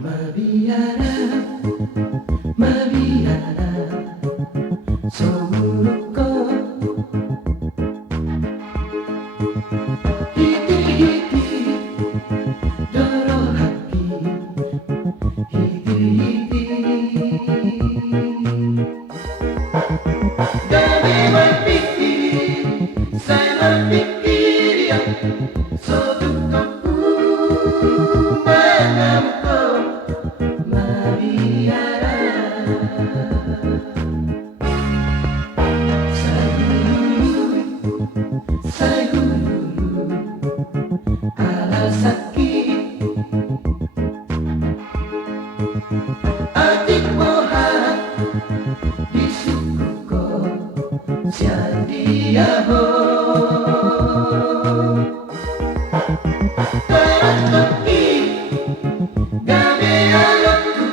Mabiara, Mabiara, Somuruko, Hiti Hiti, Doro Haki, Hiti Hiti, Kami berpikir, saya berpikir ya, Sodukaku mengamuk Mabiara. Sayur ala sakit adik mohat di sukuko siadia ho teratoki gabe alokku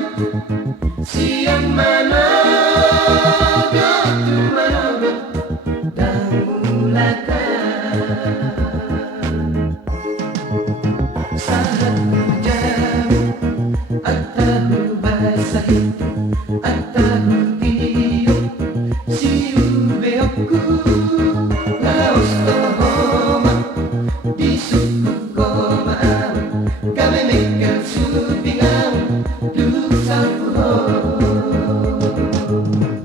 siang mana gotu manogo dan mulaka saat hujan atahu basah itu atahu tiup siu beokku laos tohoma di suku goma kami mekan supingau dusaku ho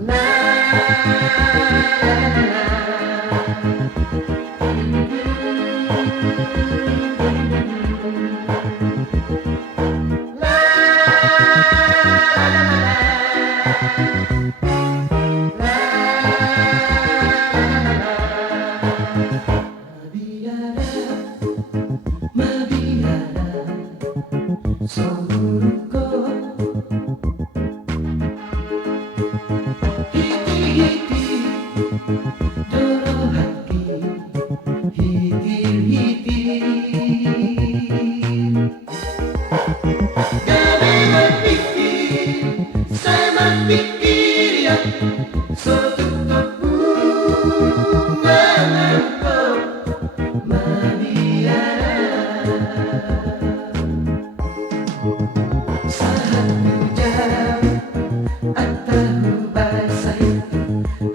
la Mabiara, Somuruko, Hiti Hiti, Doro Haki, Hiti Hiti, kami berpikir, saya berpikir ya, Sodukaku mengamuk Mabiara. Saat hujan atahu basah itu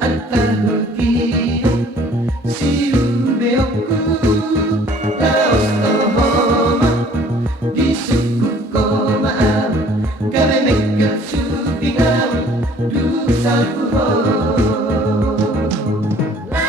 atahu tiup siu beokku laos tohoma di suku koma kami mekan supingau dusaku ho la